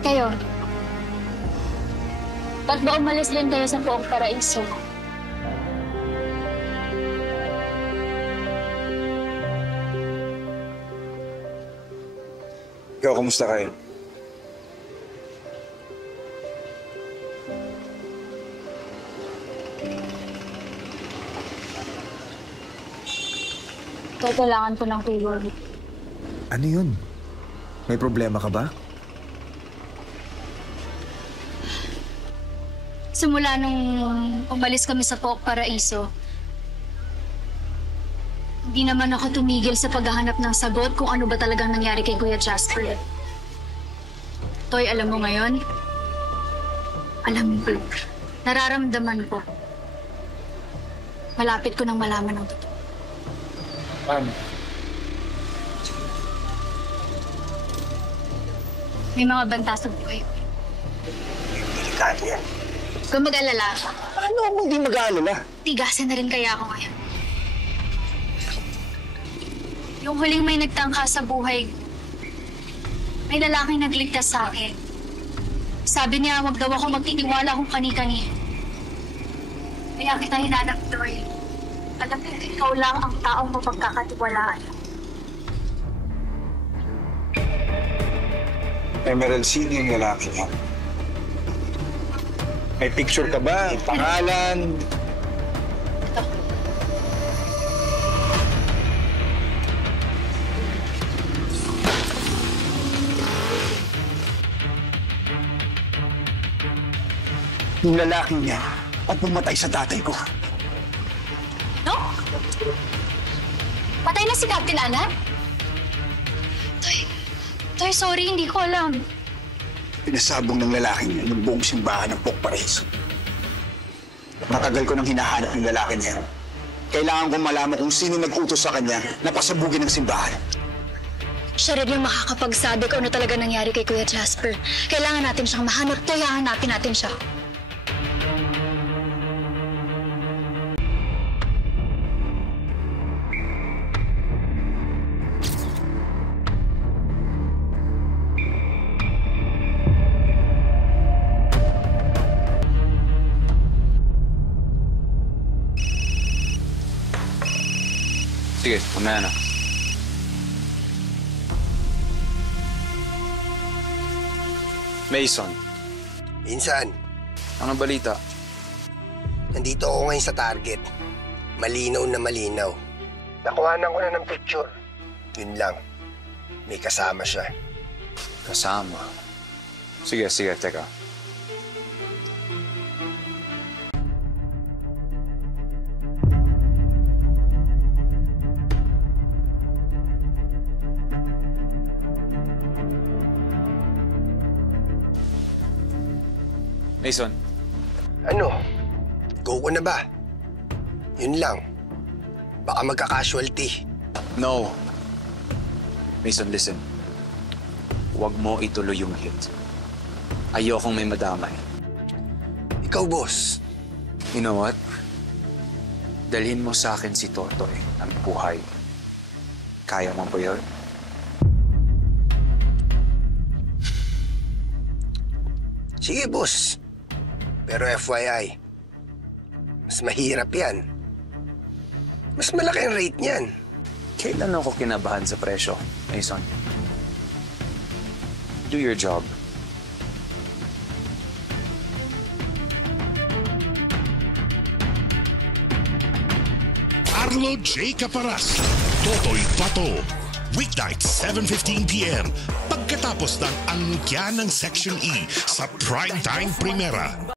Kayo, ba't ba umalis din kayo sa Poong Paraiso? Ikaw, kamusta kayo? Kailangan ko ng tulong. Ano yun? May problema ka ba? Simula nung umalis kami sa Poong Paraiso, hindi naman ako tumigil sa paghahanap ng sagot kung ano ba talagang nangyari kay Kuya Jasper. Toy, alam mo ngayon? Alam mo, nararamdaman ko. Malapit ko nang malaman ng totoo. Paano? May mga banta sa buhay ko. Delikado yan. Kung mag-alala, Paano ako hindi mag-aalala? tigasan na rin kaya ako ngayon. Yung huling may nagtangka sa buhay ko, may lalaking nagligtas sa akin. Sabi niya, wag daw ako magtitiwala kung kani-kani. Kaya kita hinanap, Troy. Alam ko, ikaw lang ang taong mapagkakatiwalaan. Emerald, sino yung lalaki niya? May picture ka ba? Pangalan? Ito. Yung lalaki niya at pumatay sa tatay ko. No? Patay na si Captain Alan? Toy, sorry, hindi ko alam. Pinasabong ng lalaki niya ng buong simbahan ng Poong Paraiso. Matagal ko nang hinahanap yung lalaki niya. Kailangan kong malaman kung sino nag-utos sa kanya na pasabugin ng simbahan. Siya rin yung makakapagsabi kung ano talaga nangyari kay Kuya Jasper. Kailangan natin siyang mahanap. Toy, hahanapin natin siya. Sige, mamaya na. Mason, Minsan, anong balita? nandito ako ngayon sa target. Malinaw na malinaw. Nakuhanan ko na ng picture. Yun lang. May kasama siya. Kasama. Sige, teka. Mason, Ano? Go ko na ba? Yun lang. Baka magka-casualty. no. Mason, listen. Huwag mo ituloy yung hit. Ayokong may madamay. Ikaw, boss. You know what? Dalhin mo sa akin si Totoy ng buhay. Kaya mo ba yun? Sige, boss. Pero FYI, mas mahirap yan. Mas malaki ang rate niyan. Kailan ako kinabahan sa presyo, Mason? Do your job. Arlo J. Caparas, Totoy Pato. Weeknight, 7:15 p.m. Pagkatapos ng angkya ng Section E sa Primetime Primera.